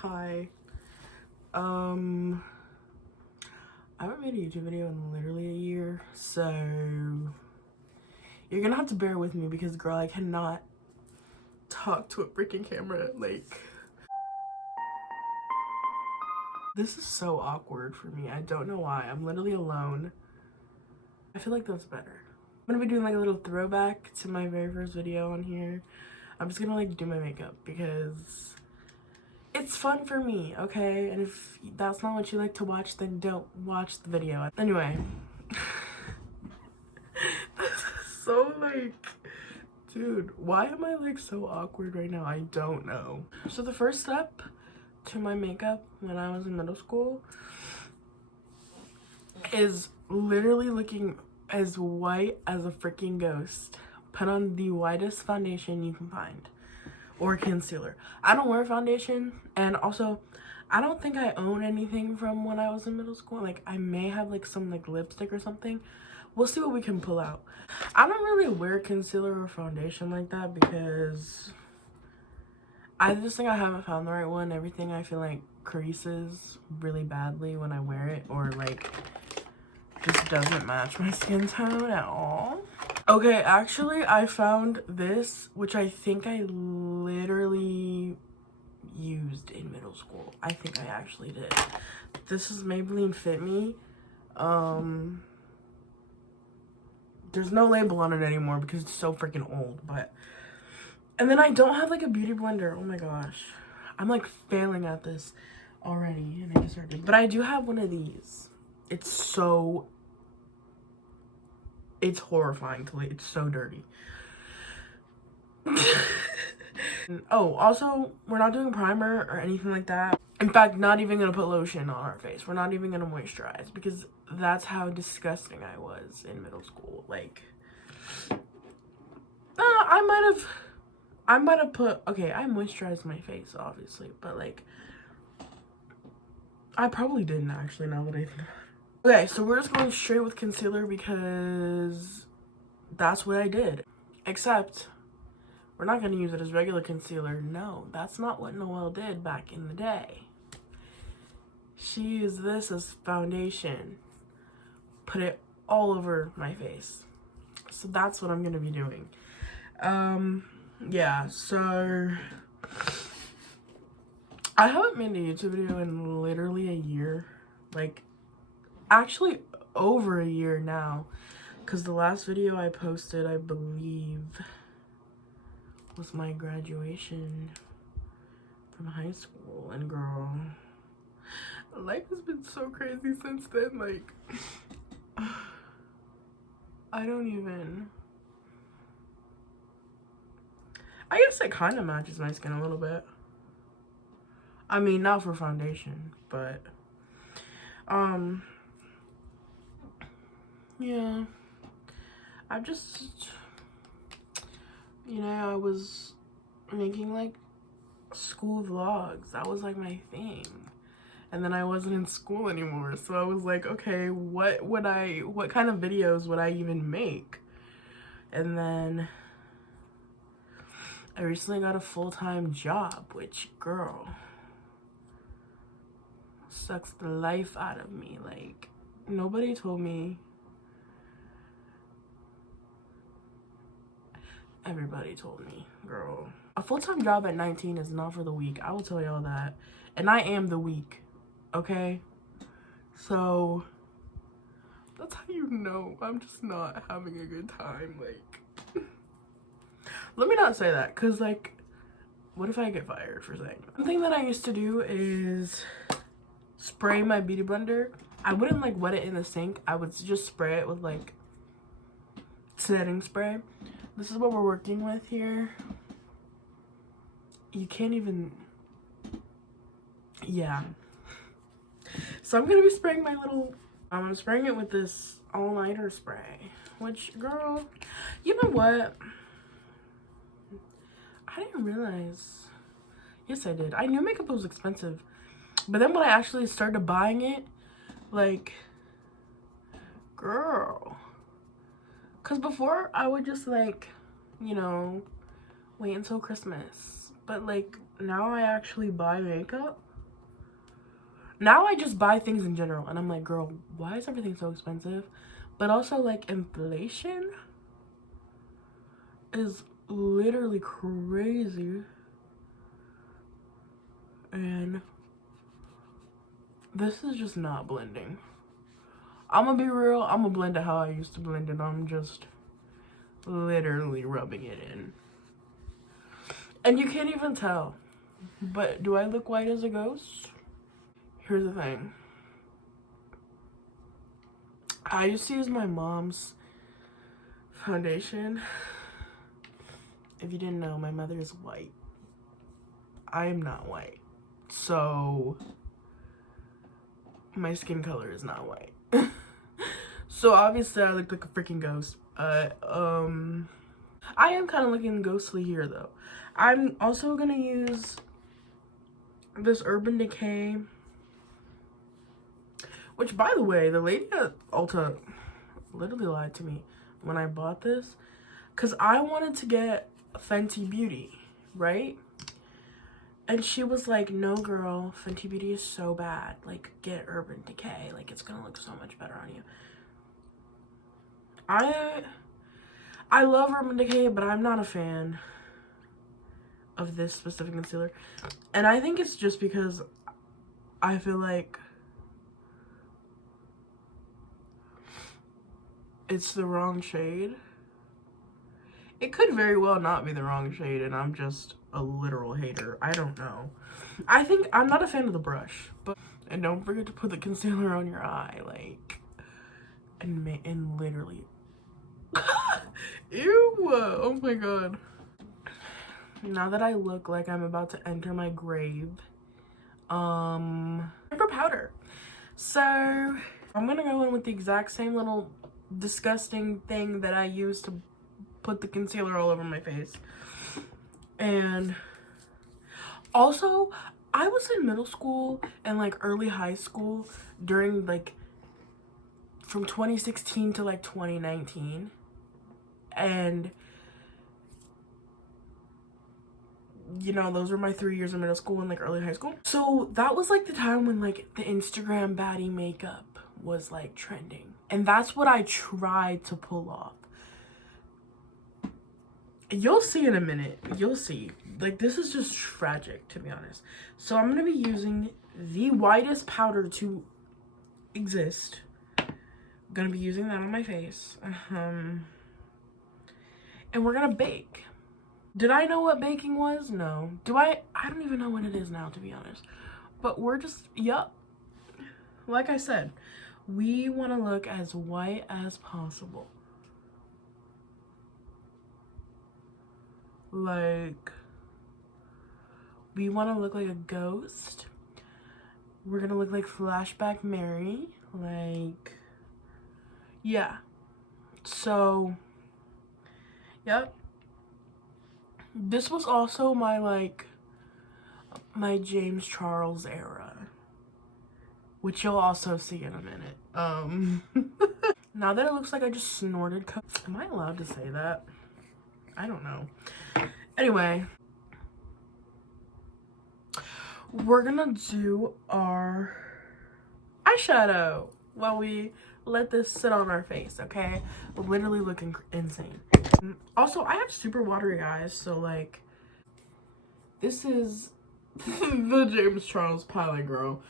Hi. I haven't made a YouTube video in literally a year, so you're gonna have to bear with me because, girl, I cannot talk to a freaking camera. Like, this is so awkward for me. I don't know why. I'm literally alone. I feel like that's better. I'm gonna be doing like a little throwback to my very first video on here. I'm just gonna like do my makeup because it's fun for me, okay? And if that's not what you like to watch, then don't watch the video. Anyway, this is so like, dude, why am I like so awkward right now? I don't know. So the first step to my makeup when I was in middle school is literally looking as white as a freaking ghost. Put on the whitest foundation you can find. Or concealer. I don't wear foundation, and also I don't think I own anything from when I was in middle school. Like, I may have like some like lipstick or something. We'll see what we can pull out. I don't really wear concealer or foundation like that because I just think I haven't found the right one. Everything I feel like creases really badly when I wear it, or like just doesn't match my skin tone at all. Okay, actually, I found this, which I think I literally used in middle school. I think I actually did. This is Maybelline Fit Me. There's no label on it anymore because it's so freaking old, but... And then I don't have, like, a beauty blender. Oh my gosh. I'm, like, failing at this already, and I just started. But I do have one of these. It's so... It's horrifying to it's so dirty. Oh, also, we're not doing primer or anything like that. In fact, not even gonna put lotion on our face. We're not even gonna moisturize because that's how disgusting I was in middle school. Like, I might have put, okay, I moisturized my face, obviously, but like, I probably didn't actually, now that I think about it. Okay, so we're just going straight with concealer because that's what I did. Except, we're not going to use it as regular concealer. No, that's not what Noelle did back in the day. She used this as foundation. Put it all over my face. So that's what I'm going to be doing. Yeah, so... I haven't made a YouTube video in literally a year. Like, actually over a year now. Because the last video I posted, I believe, was my graduation from high school. And girl, life has been so crazy since then. Like, I don't even... I guess it kind of matches my skin a little bit. I mean, not for foundation, but... yeah. I just... You know, I was making, like, school vlogs. That was, like, my thing. And then I wasn't in school anymore. So I was like, okay, what kind of videos would I even make? And then I recently got a full-time job, which, girl, sucks the life out of me. Like, nobody told me. Everybody told me, girl. A full-time job at 19 is not for the weak. I will tell y'all that. And I am the weak, okay? So, that's how you know I'm just not having a good time. Like, let me not say that, because, like, what if I get fired for saying that? One thing that I used to do is spray my beauty blender. I wouldn't, like, wet it in the sink. I would just spray it with, like, setting spray. This is what we're working with here. You can't even... Yeah. So I'm gonna be spraying my little... I'm spraying it with this all-nighter spray. Which, girl, you know what? I didn't realize... Yes, I did. I knew makeup was expensive. But then when I actually started buying it, like... Girl... Because before, I would just, like, you know, wait until Christmas. But, like, now I actually buy makeup. Now I just buy things in general, and I'm like, girl, why is everything so expensive? But also, like, inflation is literally crazy. And this is just not blending. I'm gonna be real, I'm gonna blend it how I used to blend it. I'm just literally rubbing it in. And you can't even tell. But do I look white as a ghost? Here's the thing. I used to use my mom's foundation. If you didn't know, my mother is white. I am not white. So my skin color is not white. So obviously I look like a freaking ghost. I am kind of looking ghostly here though. I'm also gonna use this Urban Decay, which, by the way, the lady at Ulta literally lied to me when I bought this, because I wanted to get Fenty Beauty, right? And she was like, no girl, Fenty Beauty is so bad, like, get Urban Decay, like, it's gonna look so much better on you. I love Urban Decay, but I'm not a fan of this specific concealer. And I think it's just because I feel like it's the wrong shade. It could very well not be the wrong shade, and I'm just a literal hater. I don't know. I think I'm not a fan of the brush, but and don't forget to put the concealer on your eye, like, and literally. Ew! Oh my god. Now that I look like I'm about to enter my grave, for powder. So I'm gonna go in with the exact same little disgusting thing that I used to put the concealer all over my face. And also, I was in middle school and like early high school during like from 2016 to like 2019. And you know, those were my 3 years of middle school and like early high school. So that was like the time when like the Instagram baddie makeup was like trending. And that's what I tried to pull off. You'll see in a minute. You'll see. Like, this is just tragic, to be honest. So I'm going to be using the whitest powder to exist. I'm going to be using that on my face. And we're going to bake. Did I know what baking was? No. I don't even know what it is now, to be honest. But we're just, yup. Like I said, we want to look as white as possible. Like, we want to look like a ghost. We're gonna look like Flashback Mary. Like, yeah. So, yep. This was also my, like, my James Charles era, which you'll also see in a minute. Now that it looks like I just snorted am I allowed to say that? I don't know. Anyway, we're gonna do our eyeshadow while we let this sit on our face, okay? Literally looking insane. Also, I have super watery eyes, so like, this is the James Charles palette, girl.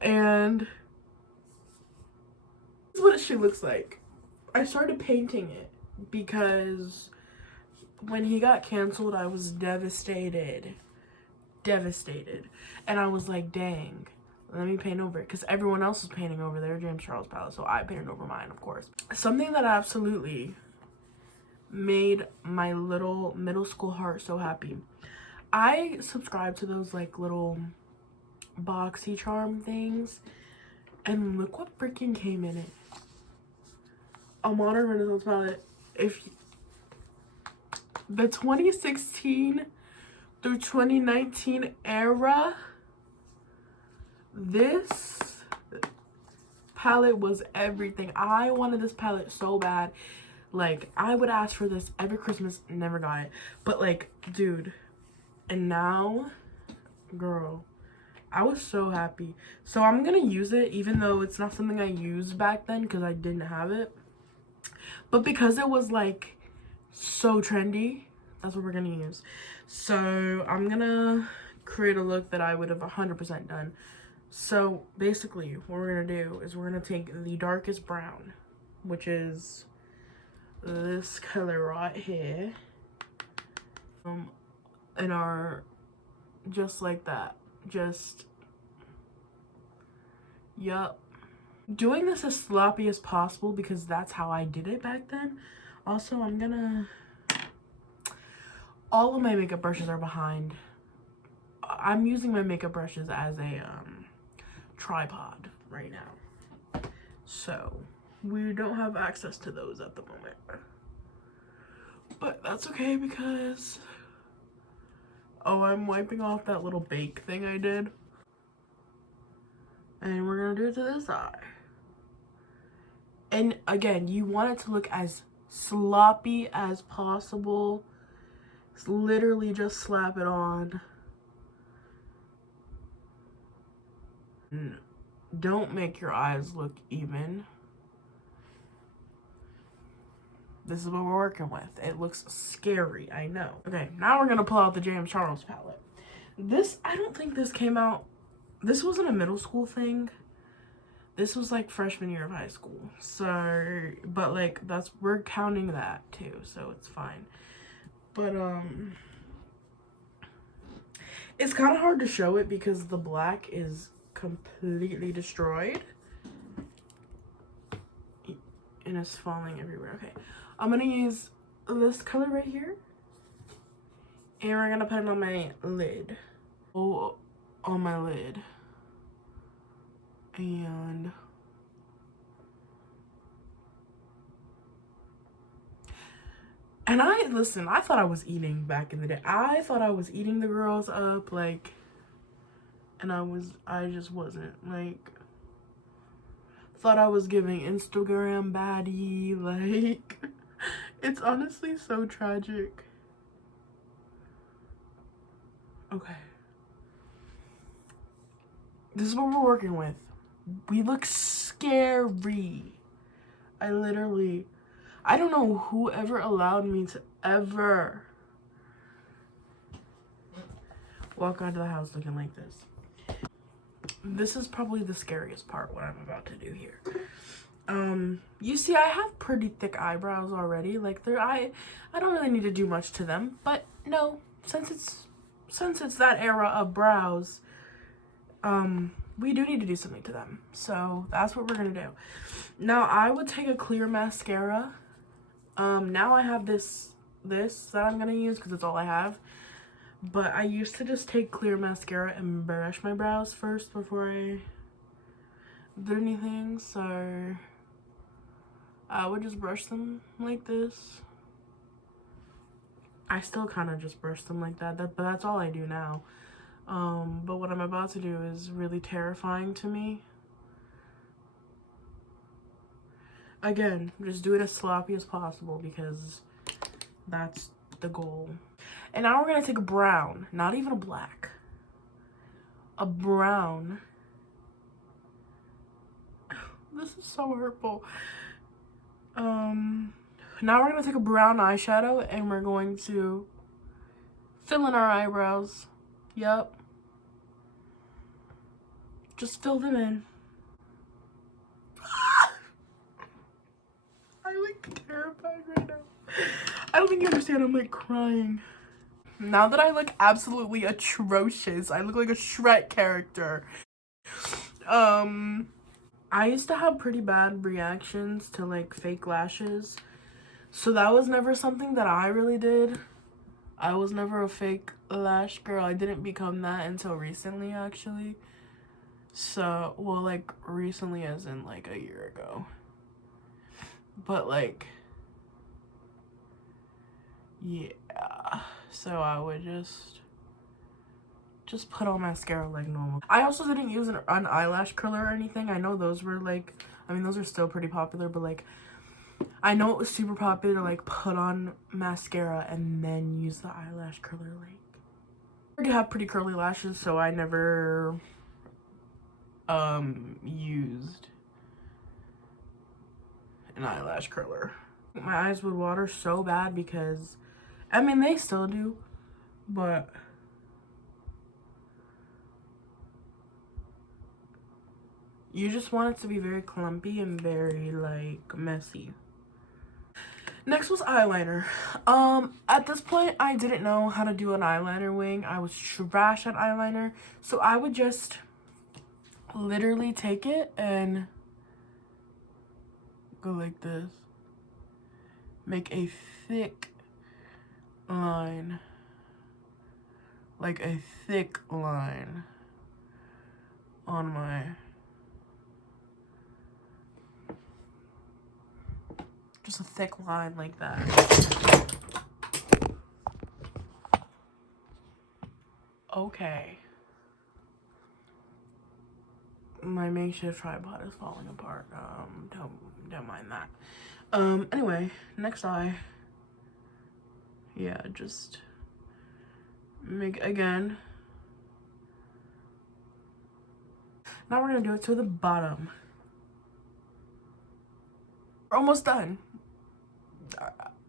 And this is what she looks like. I started painting it because when he got canceled, I was devastated. And I was like, dang, let me paint over it, because everyone else was painting over their James Charles palette, so I painted over mine, of course. Something that absolutely made my little middle school heart so happy. I subscribe to those like little boxy charm things, and look what freaking came in it. A Modern Renaissance palette. If the 2016 through 2019 era, this palette was everything. I wanted this palette so bad. Like, I would ask for this every Christmas, never got it. But like, dude, and now girl, I was so happy. So I'm gonna use it even though it's not something I used back then because I didn't have it. But because it was like so trendy, that's what we're gonna use. So I'm gonna create a look that I would have 100% done. So basically what we're gonna do is we're gonna take the darkest brown, which is this color right here, in our, just like that, just, yup. Doing this as sloppy as possible because that's how I did it back then. Also, I'm gonna, all of my makeup brushes are behind. I'm using my makeup brushes as a tripod right now, so we don't have access to those at the moment, but that's okay because, oh, I'm wiping off that little bake thing I did, and we're gonna do it to this eye. And again, you want it to look as sloppy as possible. It's literally just slap it on. Don't make your eyes look even. This is what we're working with. It looks scary, I know. Okay, now we're gonna pull out the James Charles palette. This, I don't think this came out, this wasn't a middle school thing. This was like freshman year of high school. So, but like we're counting that too, so it's fine. But it's kind of hard to show it because the black is completely destroyed. And it's falling everywhere. Okay, I'm gonna use this color right here. And we're gonna put it on my lid. Oh, on my lid. And I thought I was eating back in the day. I thought I was eating the girls up, like, and I just wasn't, like, thought I was giving Instagram baddie, like, it's honestly so tragic. Okay. This is what we're working with. We look scary. I don't know whoever allowed me to ever walk out of the house looking like this. This is probably the scariest part, what I'm about to do here. You see, I have pretty thick eyebrows already. Like, I don't really need to do much to them. But no, since it's that era of brows, we do need to do something to them. So that's what we're gonna do. Now I would take a clear mascara. Now I have this that I'm gonna use because it's all I have. But I used to just take clear mascara and brush my brows first before I did anything. So I would just brush them like this. I still kind of just brush them like that, but that's all I do now. But what I'm about to do is really terrifying to me. Again, just do it as sloppy as possible because that's the goal. And now we're gonna take a brown, not even a black, a brown. This is so hurtful. Now we're gonna take a brown eyeshadow and we're going to fill in our eyebrows. Yep. Just fill them in. I look terrified right now. I don't think you understand, I'm like crying. Now that I look absolutely atrocious, I look like a Shrek character. I used to have pretty bad reactions to like fake lashes. So that was never something that I really did. I was never a fake lash girl. I didn't become that until recently, actually. So, well, like recently as in like a year ago. But like, yeah. So I would just put on mascara like normal. I also didn't use an eyelash curler or anything. I know those were like, I mean, those are still pretty popular, but like, I know it was super popular to like put on mascara and then use the eyelash curler. Like, I have pretty curly lashes, so I never used an eyelash curler. My eyes would water so bad because, I mean, they still do, but you just want it to be very clumpy and very, like, messy. Next was eyeliner. At this point, I didn't know how to do an eyeliner wing. I was trash at eyeliner, so I would just literally take it and go like this. Make a thick line. Like a thick line on my... Just a thick line like that. Okay. My makeshift tripod is falling apart. Don't mind that. Anyway, next eye. Yeah, just make again. Now we're gonna do it to the bottom. We're almost done.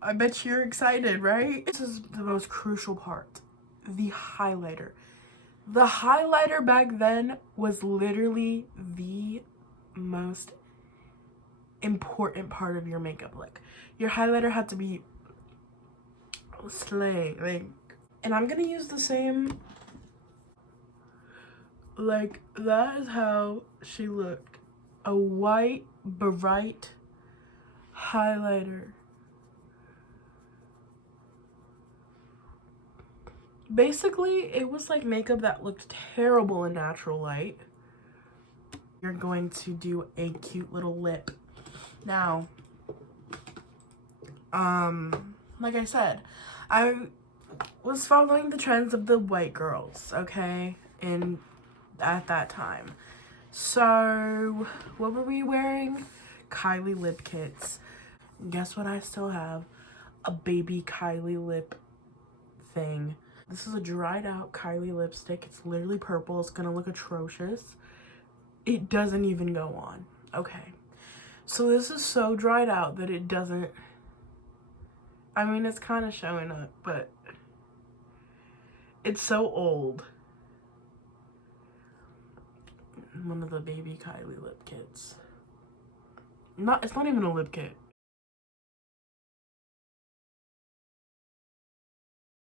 I bet you're excited, right? This is the most crucial part. The highlighter. The highlighter back then was literally the most important part of your makeup look. Your highlighter had to be slay, like, and I'm gonna use the same, like, that is how she looked. A white, bright highlighter. Basically, it was like makeup that looked terrible in natural light. You're going to do a cute little lip. Now, like I said, I was following the trends of the white girls, okay, and at that time. So, what were we wearing? Kylie lip kits. Guess what I still have? A baby Kylie lip thing. This is a dried out Kylie lipstick. It's literally purple. It's gonna look atrocious. It doesn't even go on. Okay. So this is so dried out that it doesn't, I mean, it's kind of showing up, but it's so old. One of the baby Kylie lip kits. It's not even a lip kit.